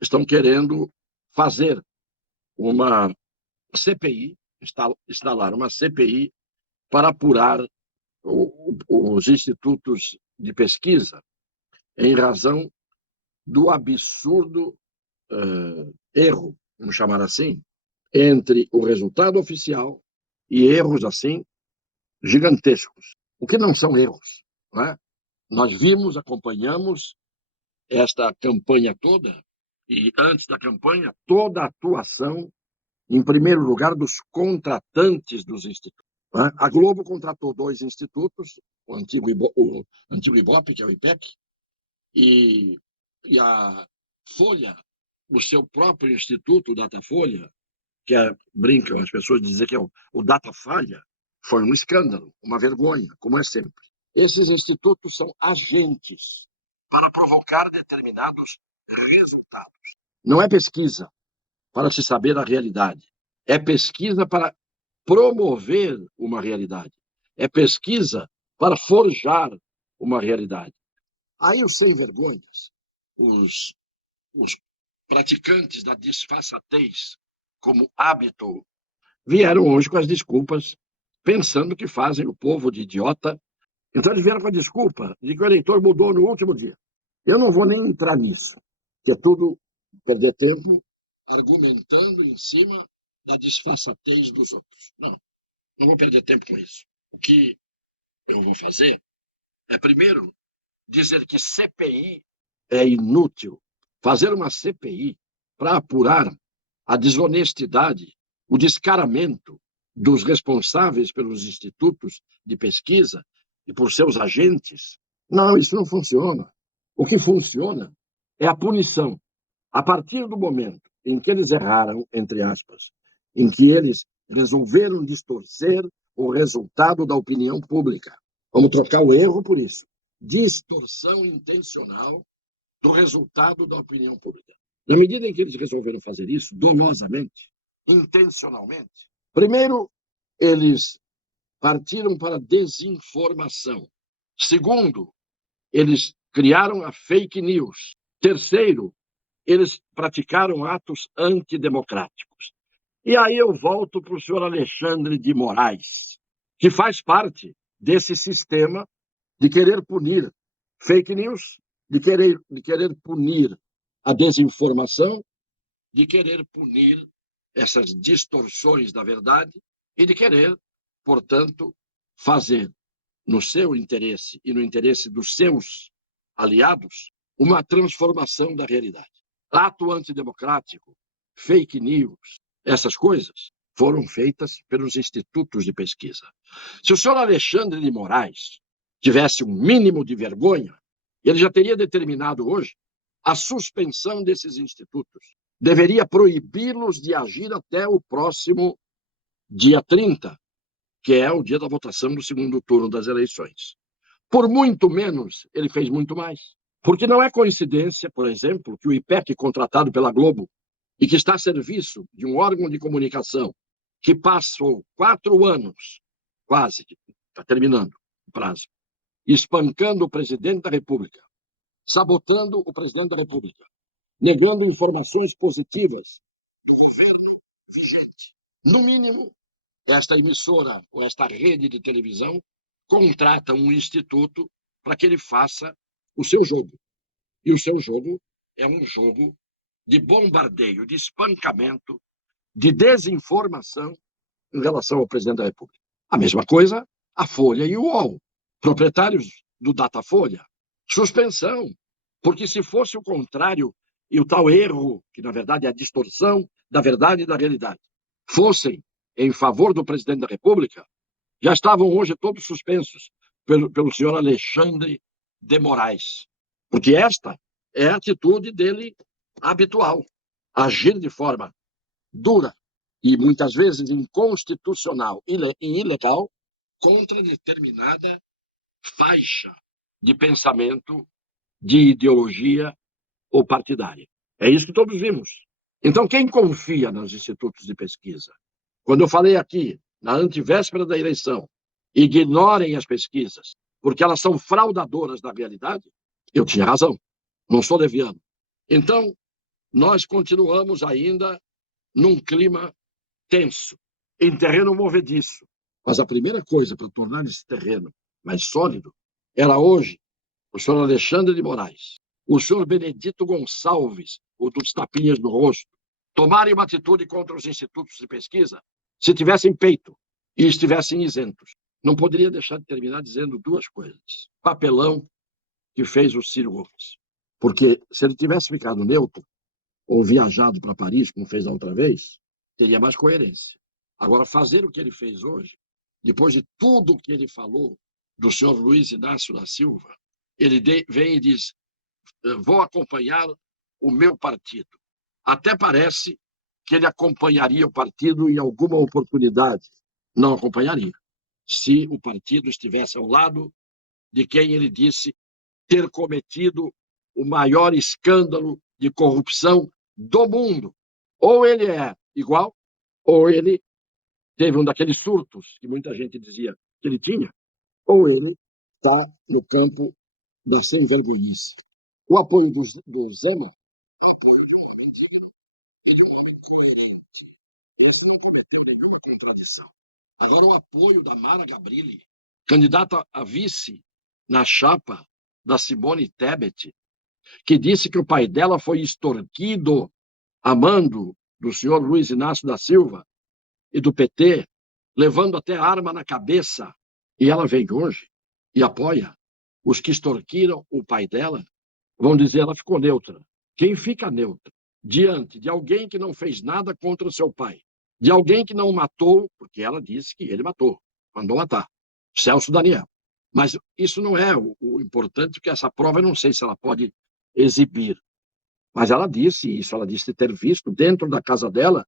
estão querendo fazer uma CPI, instalar uma CPI para apurar os institutos de pesquisa em razão do absurdo erro, vamos chamar assim, entre o resultado oficial e erros assim gigantescos. O que não são erros, não é? Nós vimos, acompanhamos esta campanha toda e, antes da campanha, toda a atuação, em primeiro lugar, dos contratantes dos institutos. Não é? A Globo contratou 2 institutos, o antigo Ibope, que é o IPEC, e a Folha, o seu próprio instituto, o Datafolha, que brincam as pessoas dizem que é o Datafalha, foi um escândalo, uma vergonha, como é sempre. Esses institutos são agentes para provocar determinados resultados. Não é pesquisa para se saber a realidade. É pesquisa para promover uma realidade. É pesquisa para forjar uma realidade. Aí os sem-vergonhas, os praticantes da disfarçatez como hábito, vieram hoje com as desculpas, pensando que fazem o povo de idiota. Então eles vieram com a desculpa de que o eleitor mudou no último dia. Eu não vou nem entrar nisso, que é tudo perder tempo argumentando em cima da disfarçatez dos outros. Não vou perder tempo com isso. O que eu vou fazer é, primeiro, dizer que CPI é inútil. Fazer uma CPI para apurar a desonestidade, o descaramento dos responsáveis pelos institutos de pesquisa e por seus agentes. Não, isso não funciona. O que funciona é a punição. A partir do momento em que eles erraram, entre aspas, em que eles resolveram distorcer o resultado da opinião pública. Vamos trocar o erro por isso. Distorção intencional do resultado da opinião pública. Na medida em que eles resolveram fazer isso, dolosamente, intencionalmente, primeiro, eles partiram para a desinformação. Segundo, eles criaram a fake news. Terceiro, eles praticaram atos antidemocráticos. E aí eu volto para o senhor Alexandre de Moraes, que faz parte desse sistema de querer punir fake news, de querer punir a desinformação, de querer punir essas distorções da verdade e de querer, portanto, fazer no seu interesse e no interesse dos seus aliados uma transformação da realidade. Ato antidemocrático, fake news, essas coisas foram feitas pelos institutos de pesquisa. Se o senhor Alexandre de Moraes tivesse um mínimo de vergonha, ele já teria determinado hoje a suspensão desses institutos. Deveria proibi-los de agir até o próximo dia 30, que é o dia da votação do segundo turno das eleições. Por muito menos, ele fez muito mais. Porque não é coincidência, por exemplo, que o IPEC, contratado pela Globo, e que está a serviço de um órgão de comunicação que passou 4 anos, quase, está terminando o prazo, espancando o presidente da República, sabotando o presidente da República, negando informações positivas do governo vigente. No mínimo, esta emissora ou esta rede de televisão contrata um instituto para que ele faça o seu jogo. E o seu jogo é um jogo de bombardeio, de espancamento, de desinformação em relação ao presidente da República. A mesma coisa a Folha e o UOL, proprietários do Datafolha. Suspensão, porque se fosse o contrário e o tal erro, que na verdade é a distorção da verdade e da realidade, fossem em favor do presidente da República, já estavam hoje todos suspensos pelo senhor Alexandre de Moraes. Porque esta é a atitude dele habitual, agir de forma dura e muitas vezes inconstitucional e ilegal contra determinada faixa de pensamento, de ideologia ou partidária. É isso que todos vimos. Então, quem confia nos institutos de pesquisa? Quando eu falei aqui, na antevéspera da eleição, ignorem as pesquisas, porque elas são fraudadoras da realidade, eu tinha razão. Não sou leviano. Então, nós continuamos ainda num clima tenso, em terreno movediço. Mas a primeira coisa para tornar esse terreno mais sólido era hoje o senhor Alexandre de Moraes, o senhor Benedito Gonçalves, o dos tapinhas no rosto, tomarem uma atitude contra os institutos de pesquisa se tivessem peito e estivessem isentos. Não poderia deixar de terminar dizendo duas coisas. Papelão que fez o Ciro Gomes. Porque se ele tivesse ficado neutro ou viajado para Paris, como fez da outra vez, teria mais coerência. Agora, fazer o que ele fez hoje, depois de tudo que ele falou do senhor Luiz Inácio da Silva, ele vem e diz: vou acompanhar o meu partido. Até parece que ele acompanharia o partido em alguma oportunidade. Não acompanharia, se o partido estivesse ao lado de quem ele disse ter cometido o maior escândalo de corrupção do mundo. Ou ele é igual, ou ele teve um daqueles surtos que muita gente dizia que ele tinha, ou ele está no campo da sem-vergonhice. O apoio do Zema é o apoio de um homem digno e de um homem coerente. Isso não cometeu nenhuma contradição. Agora, o apoio da Mara Gabrilli, candidata a vice na chapa da Simone Tebet, que disse que o pai dela foi extorquido a mando do senhor Luiz Inácio da Silva e do PT, levando até arma na cabeça. E ela vem hoje e apoia os que extorquiram o pai dela. Vão dizer, ela ficou neutra. Quem fica neutra diante de alguém que não fez nada contra o seu pai, de alguém que não matou, porque ela disse que ele matou, mandou matar, Celso Daniel. Mas isso não é o importante, porque essa prova eu não sei se ela pode exibir. Mas ela disse isso, ela disse ter visto dentro da casa dela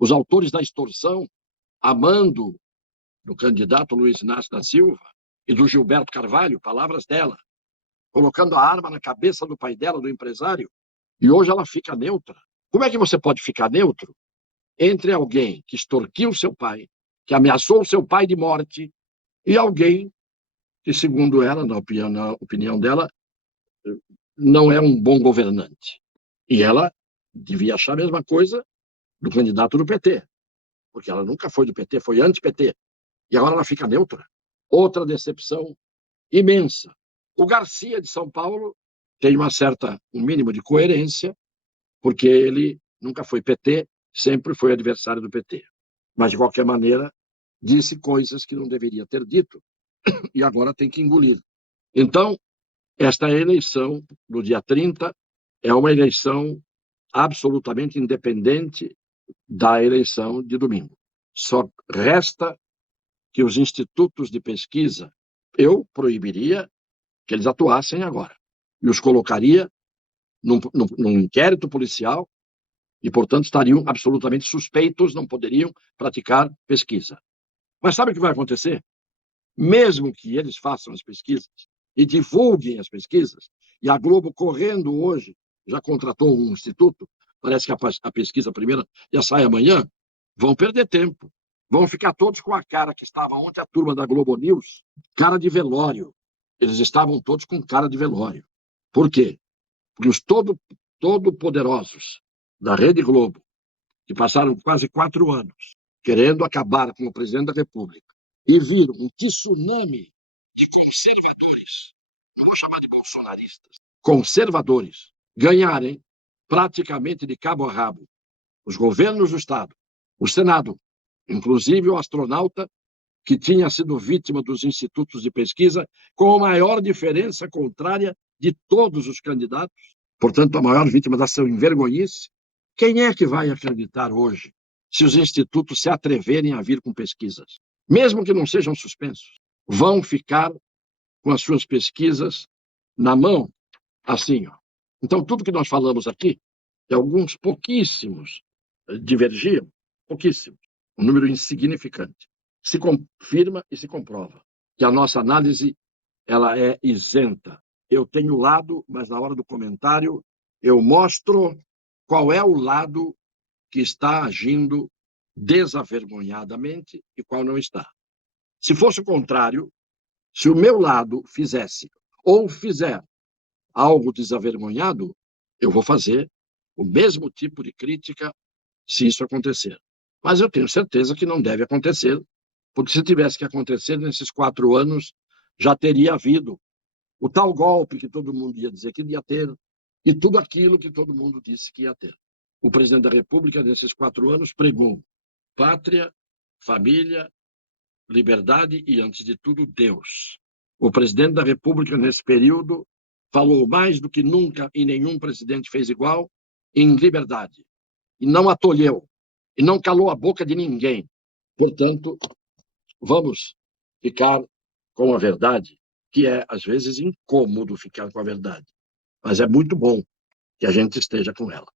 os autores da extorsão, a mando do candidato Luiz Inácio da Silva e do Gilberto Carvalho, palavras dela, colocando a arma na cabeça do pai dela, do empresário, e hoje ela fica neutra. Como é que você pode ficar neutro entre alguém que extorquiu seu pai, que ameaçou seu pai de morte, e alguém que, segundo ela, na opinião dela, não é um bom governante? E ela devia achar a mesma coisa do candidato do PT, porque ela nunca foi do PT, foi anti-PT. E agora ela fica neutra. Outra decepção imensa. O Garcia de São Paulo tem um mínimo de coerência, porque ele nunca foi PT, sempre foi adversário do PT. Mas, de qualquer maneira, disse coisas que não deveria ter dito e agora tem que engolir. Então, esta eleição do dia 30 é uma eleição absolutamente independente da eleição de domingo. Só resta que os institutos de pesquisa, eu proibiria que eles atuassem agora. E os colocaria num inquérito policial e, portanto, estariam absolutamente suspeitos, não poderiam praticar pesquisa. Mas sabe o que vai acontecer? Mesmo que eles façam as pesquisas e divulguem as pesquisas, e a Globo correndo hoje já contratou um instituto, parece que a pesquisa primeira já sai amanhã, vão perder tempo. Vão ficar todos com a cara que estava ontem a turma da Globo News, cara de velório. Eles estavam todos com cara de velório. Por quê? Porque os todo-poderosos da Rede Globo, que passaram quase 4 anos querendo acabar com o presidente da República, e viram um tsunami de conservadores, não vou chamar de bolsonaristas, conservadores, ganharem praticamente de cabo a rabo os governos do Estado, o Senado, inclusive o astronauta que tinha sido vítima dos institutos de pesquisa, com a maior diferença contrária de todos os candidatos, portanto, a maior vítima da sua envergonhice. Quem é que vai acreditar hoje se os institutos se atreverem a vir com pesquisas? Mesmo que não sejam suspensos, vão ficar com as suas pesquisas na mão, assim, ó. Então, tudo que nós falamos aqui, alguns pouquíssimos divergiam, pouquíssimos, um número insignificante. Se confirma e se comprova que a nossa análise ela é isenta. Eu tenho lado, mas na hora do comentário eu mostro qual é o lado que está agindo desavergonhadamente e qual não está. Se fosse o contrário, se o meu lado fizesse ou fizer algo desavergonhado, eu vou fazer o mesmo tipo de crítica se isso acontecer. Mas eu tenho certeza que não deve acontecer, porque se tivesse que acontecer nesses 4 anos, já teria havido o tal golpe que todo mundo ia dizer que ia ter e tudo aquilo que todo mundo disse que ia ter. O presidente da República, nesses 4 anos, pregou pátria, família, liberdade e, antes de tudo, Deus. O presidente da República, nesse período, falou mais do que nunca e nenhum presidente fez igual em liberdade. E não atolheu, e não calou a boca de ninguém. Portanto, vamos ficar com a verdade, que é, às vezes, incômodo ficar com a verdade. Mas é muito bom que a gente esteja com ela.